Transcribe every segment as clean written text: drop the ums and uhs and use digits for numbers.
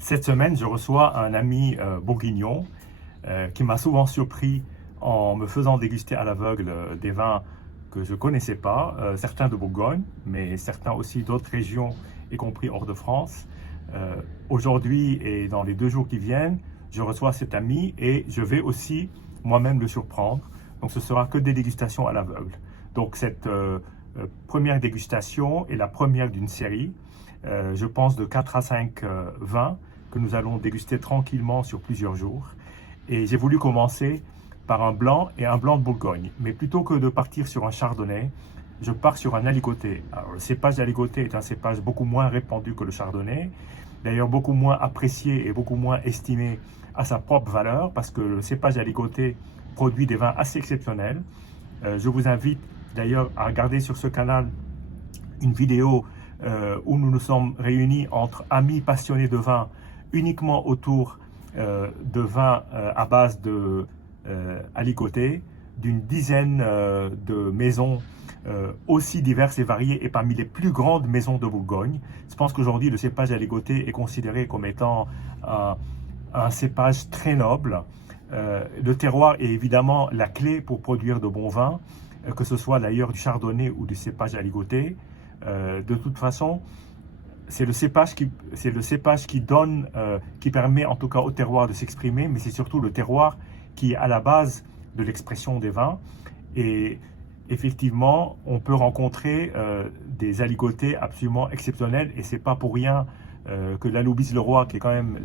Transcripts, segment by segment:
Cette semaine, je reçois un ami bourguignon qui m'a souvent surpris en me faisant déguster à l'aveugle des vins que je ne connaissais pas, certains de Bourgogne, mais certains aussi d'autres régions, y compris hors de France. Aujourd'hui et dans les 2 jours qui viennent, je reçois cet ami et je vais aussi moi-même le surprendre. Donc ce sera que des dégustations à l'aveugle. Donc cette première dégustation est la première d'une série, je pense de 4 à 5 vins que nous allons déguster tranquillement sur plusieurs jours. Et j'ai voulu commencer par un blanc et un blanc de Bourgogne. Mais plutôt que de partir sur un chardonnay, je pars sur un aligoté. Alors, le cépage aligoté est un cépage beaucoup moins répandu que le chardonnay, d'ailleurs beaucoup moins apprécié et beaucoup moins estimé à sa propre valeur, parce que le cépage aligoté produit des vins assez exceptionnels. Je vous invite d'ailleurs à regarder sur ce canal une vidéo où nous nous sommes réunis entre amis passionnés de vin, uniquement autour de vins à base de aligoté, d'une dizaine de maisons aussi diverses et variées et parmi les plus grandes maisons de Bourgogne. Je pense qu'aujourd'hui le cépage aligoté est considéré comme étant un cépage très noble. Le terroir est évidemment la clé pour produire de bons vins, que ce soit d'ailleurs du chardonnay ou du cépage aligoté. De toute façon, c'est le cépage qui donne, qui permet en tout cas au terroir de s'exprimer, mais c'est surtout le terroir qui est à la base de l'expression des vins. Et effectivement, on peut rencontrer des aligotés absolument exceptionnels, et c'est pas pour rien que Laloubis-le-Roi, qui est quand même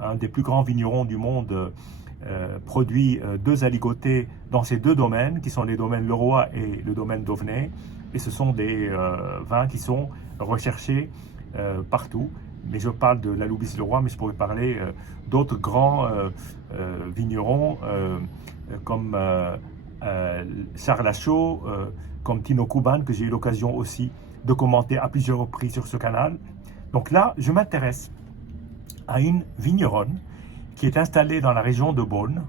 un des plus grands vignerons du monde, produit 2 aligotés dans ces 2 domaines, qui sont les domaines Leroy et le domaine d'Auvenay. Et ce sont des vins qui sont recherchés partout. Mais je parle de Laloubis-le-Roi, mais je pourrais parler d'autres grands vignerons comme Charles Lachaud, comme Tino Kuban, que j'ai eu l'occasion aussi de commenter à plusieurs reprises sur ce canal. Donc là, je m'intéresse à une vigneronne qui est installée dans la région de Beaune,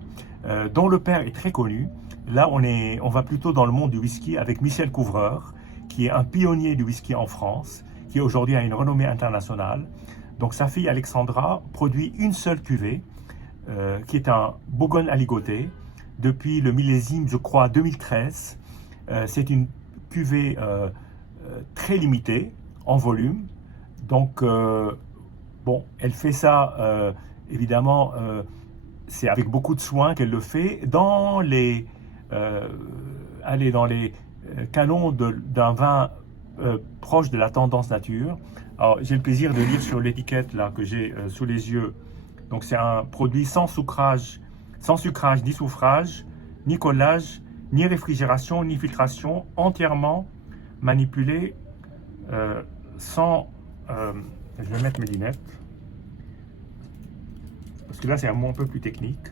dont le père est très connu. Là, on va plutôt dans le monde du whisky avec Michel Couvreur, qui est un pionnier du whisky en France, qui aujourd'hui a une renommée internationale. Donc sa fille Alexandra produit une seule cuvée, qui est un Bourgogne aligoté, depuis le millésime, je crois, 2013. C'est une cuvée très limitée en volume. Donc, bon, elle fait ça, évidemment, c'est avec beaucoup de soin qu'elle le fait, dans les canons d'un vin proche de la tendance nature. Alors, j'ai le plaisir de lire sur l'étiquette là que j'ai sous les yeux. Donc, c'est un produit sans sucrage, ni soufrage, ni collage, ni réfrigération, ni filtration, entièrement manipulé sans... je vais mettre mes lunettes, parce que là, c'est un mot un peu plus technique.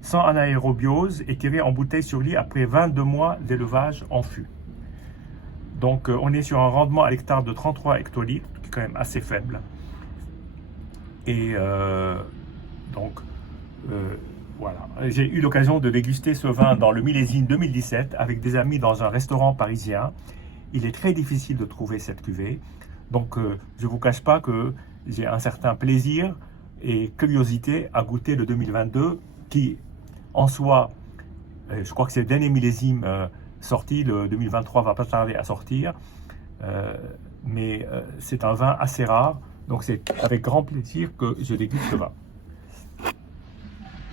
Sans anaérobiose et tiré en bouteille sur lit après 22 mois d'élevage en fût. Donc, on est sur un rendement à l'hectare de 33 hectolitres, qui est quand même assez faible. Et donc, voilà. J'ai eu l'occasion de déguster ce vin dans le millésime 2017 avec des amis dans un restaurant parisien. Il est très difficile de trouver cette cuvée. Donc, je ne vous cache pas que j'ai un certain plaisir et curiosité à goûter le 2022 qui, en soi, je crois que c'est le dernier millésime sorti, le 2023 va pas tarder à sortir, mais c'est un vin assez rare, donc c'est avec grand plaisir que je déguste ce vin.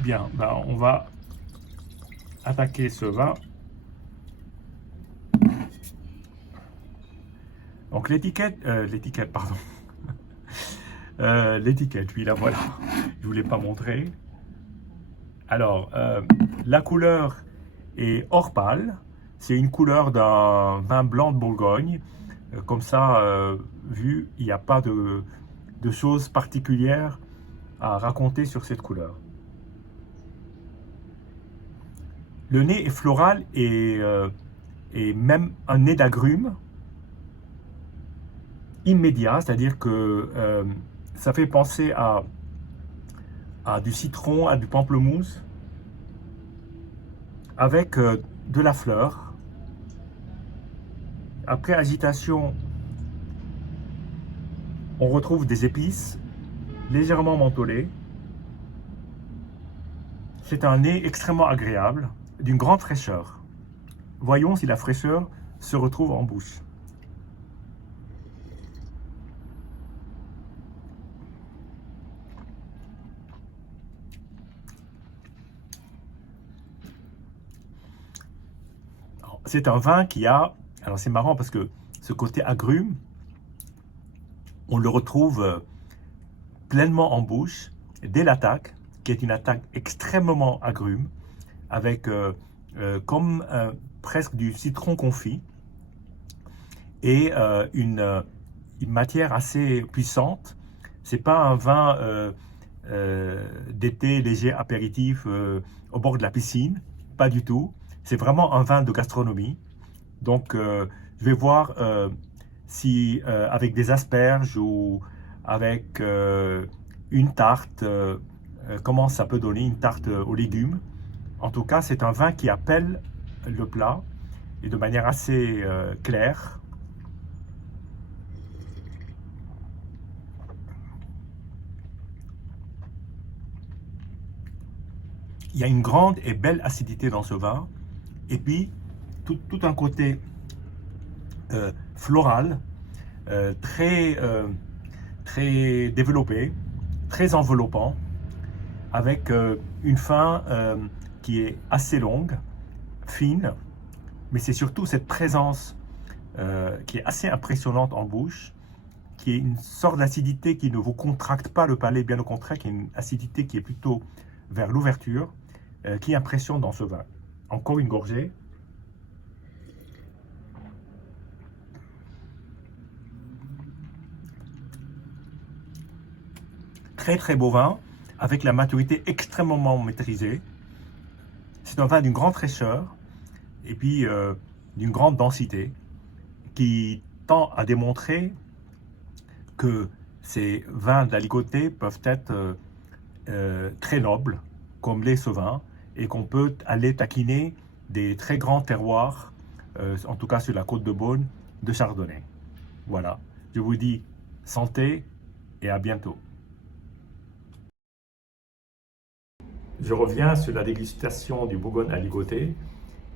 Bien, ben, on va attaquer ce vin. Donc l'étiquette, pardon. L'étiquette, oui, la voilà. Je ne vous l'ai pas montré. Alors, la couleur est or pâle. C'est une couleur d'un vin blanc de Bourgogne. Comme ça, vu, il n'y a pas de choses particulières à raconter sur cette couleur. Le nez est floral et même un nez d'agrumes immédiat, c'est-à-dire que ça fait penser à du citron, à du pamplemousse, avec de la fleur. Après agitation, on retrouve des épices, légèrement mentholé. C'est un nez extrêmement agréable, d'une grande fraîcheur. Voyons si la fraîcheur se retrouve en bouche. C'est un vin qui a, alors c'est marrant parce que ce côté agrume, on le retrouve pleinement en bouche dès l'attaque, qui est une attaque extrêmement agrume, avec comme presque du citron confit et une matière assez puissante. C'est pas un vin d'été léger apéritif au bord de la piscine, pas du tout. C'est vraiment un vin de gastronomie. Donc, je vais voir si avec des asperges ou avec une tarte, comment ça peut donner une tarte aux légumes. En tout cas, c'est un vin qui appelle le plat et de manière assez claire. Il y a une grande et belle acidité dans ce vin. Et puis, tout un côté floral, très, très développé, très enveloppant, avec une fin qui est assez longue, fine, mais c'est surtout cette présence qui est assez impressionnante en bouche, qui est une sorte d'acidité qui ne vous contracte pas le palais, bien au contraire, qui est une acidité qui est plutôt vers l'ouverture, qui impressionne dans ce vin. Encore une gorgée. Très très beau vin, avec la maturité extrêmement maîtrisée. C'est un vin d'une grande fraîcheur et puis d'une grande densité qui tend à démontrer que ces vins d'Aligoté peuvent être très nobles, comme l'est ce vin, et qu'on peut aller taquiner des très grands terroirs, en tout cas sur la côte de Beaune, de Chardonnay. Voilà, je vous dis santé et à bientôt. Je reviens sur la dégustation du Bourgogne aligoté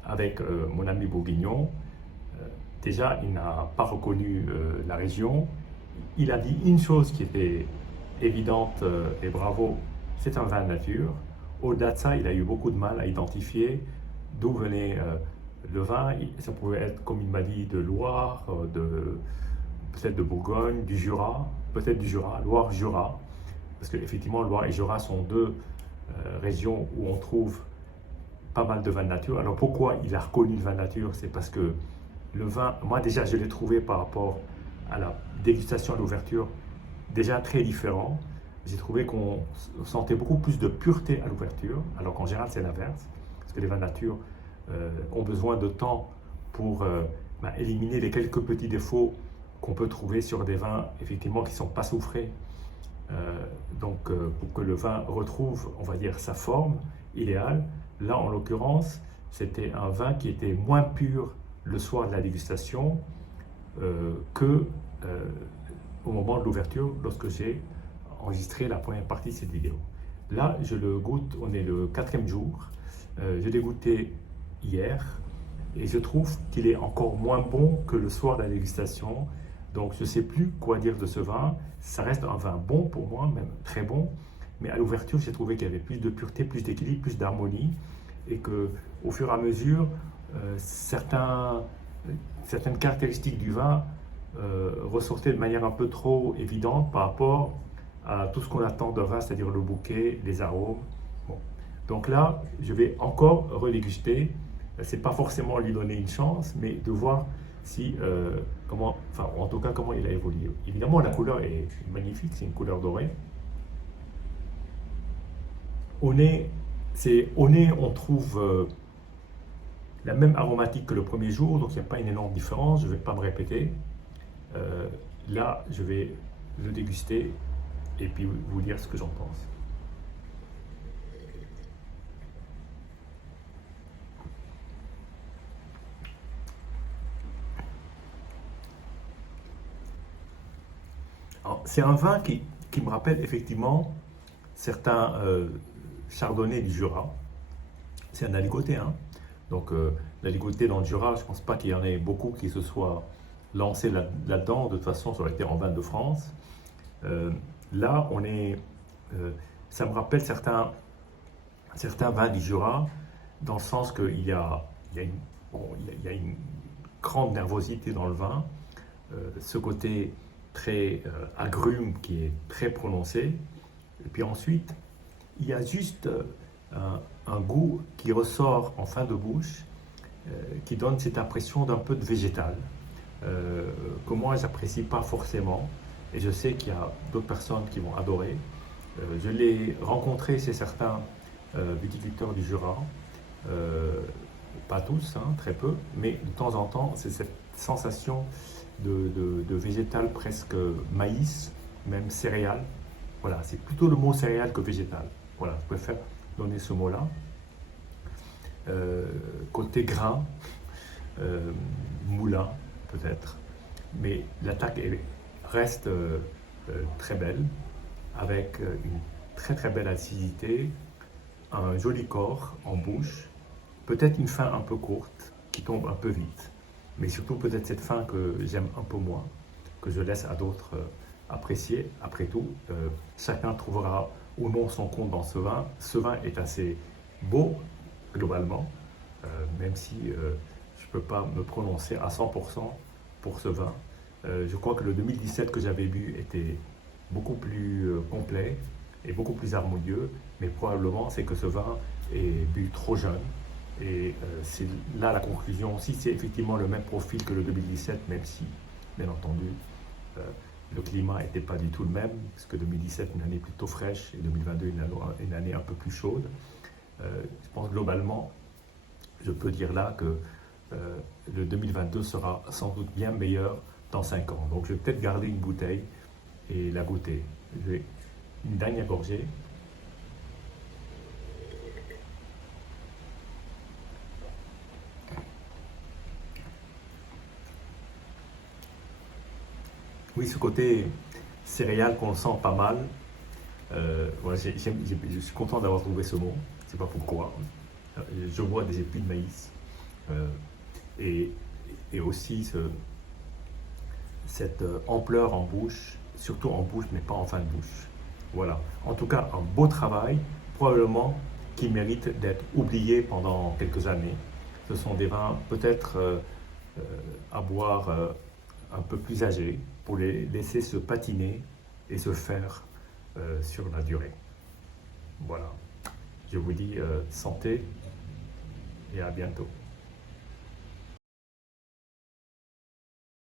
avec mon ami bourguignon. Déjà, il n'a pas reconnu la région. Il a dit une chose qui était évidente et bravo, c'est un vin de nature. Au-delà de ça, il a eu beaucoup de mal à identifier d'où venait le vin. Ça pouvait être, comme il m'a dit, de Loire, peut-être de Bourgogne, du Jura, peut-être du Jura, Loire-Jura. Parce qu'effectivement, Loire et Jura sont deux régions où on trouve pas mal de vins de nature. Alors pourquoi il a reconnu le vin de nature? C'est parce que le vin, moi déjà je l'ai trouvé par rapport à la dégustation à l'ouverture déjà très différent. J'ai trouvé qu'on sentait beaucoup plus de pureté à l'ouverture, alors qu'en général c'est l'inverse, parce que les vins de nature ont besoin de temps pour éliminer les quelques petits défauts qu'on peut trouver sur des vins effectivement qui ne sont pas soufrés. Donc pour que le vin retrouve, on va dire, sa forme idéale. Là, en l'occurrence, c'était un vin qui était moins pur le soir de la dégustation que au moment de l'ouverture, lorsque j'ai enregistré la première partie de cette vidéo. Là, je le goûte, on est le 4e jour. Je l'ai goûté hier et je trouve qu'il est encore moins bon que le soir de la dégustation. Donc je ne sais plus quoi dire de ce vin. Ça reste un vin bon pour moi, même très bon. Mais à l'ouverture, j'ai trouvé qu'il y avait plus de pureté, plus d'équilibre, plus d'harmonie. Et qu'au fur et à mesure, certaines caractéristiques du vin ressortaient de manière un peu trop évidente par rapport à tout ce qu'on attend d'un vin, c'est-à-dire le bouquet, les arômes. Bon. Donc là, je vais encore redéguster. C'est pas forcément lui donner une chance, mais de voir si, comment, enfin, en tout cas, comment il a évolué. Évidemment, la couleur est magnifique, c'est une couleur dorée. Au nez, on trouve la même aromatique que le premier jour, donc il n'y a pas une énorme différence, je ne vais pas me répéter. Là, je vais le déguster et puis vous dire ce que j'en pense. C'est un vin qui qui me rappelle effectivement certains chardonnays du Jura. C'est un aligoté, hein. Donc l'aligoté dans le Jura, je ne pense pas qu'il y en ait beaucoup qui se soient lancés là-dedans. De toute façon, ça aurait été en vin de France. Là, ça me rappelle certains vins du Jura, dans le sens qu'il il y a une grande nervosité dans le vin, ce côté très agrume qui est très prononcé. Et puis ensuite, il y a juste un goût qui ressort en fin de bouche, qui donne cette impression d'un peu de végétal, que moi j'apprécie pas forcément, et je sais qu'il y a d'autres personnes qui vont adorer. Je l'ai rencontré chez certains viticulteurs du Jura, pas tous, hein, très peu, mais de temps en temps, c'est cette sensation de végétal, presque maïs, même céréales. Voilà, c'est plutôt le mot céréales que végétal. Voilà, je préfère donner ce mot-là. Côté grain, moulin peut-être, mais l'attaque reste très belle, avec une très très belle acidité, un joli corps en bouche, peut-être une fin un peu courte, qui tombe un peu vite, mais surtout peut-être cette fin que j'aime un peu moins, que je laisse à d'autres apprécier. Après tout, chacun trouvera ou non son compte dans ce vin. Ce vin est assez beau, globalement, même si je ne peux pas me prononcer à 100% pour ce vin. Je crois que le 2017 que j'avais bu était beaucoup plus complet et beaucoup plus harmonieux, mais probablement c'est que ce vin est bu trop jeune. Et c'est là la conclusion. Si c'est effectivement le même profil que le 2017, même si, bien entendu, le climat n'était pas du tout le même, parce que 2017 une année plutôt fraîche et 2022 une année un peu plus chaude. Je pense globalement, je peux dire là que le 2022 sera sans doute bien meilleur dans 5 ans. Donc je vais peut-être garder une bouteille et la goûter. Je vais une dernière gorgée. Oui, ce côté céréal qu'on sent pas mal. Voilà, je suis content d'avoir trouvé ce mot. Je ne sais pas pourquoi. Je vois des épis de maïs. Et, et aussi cette ampleur en bouche, surtout en bouche, mais pas en fin de bouche. Voilà. En tout cas, un beau travail, probablement qui mérite d'être oublié pendant quelques années. Ce sont des vins peut-être à boire un peu plus âgés pour les laisser se patiner et se faire sur la durée. Voilà. Je vous dis santé et à bientôt.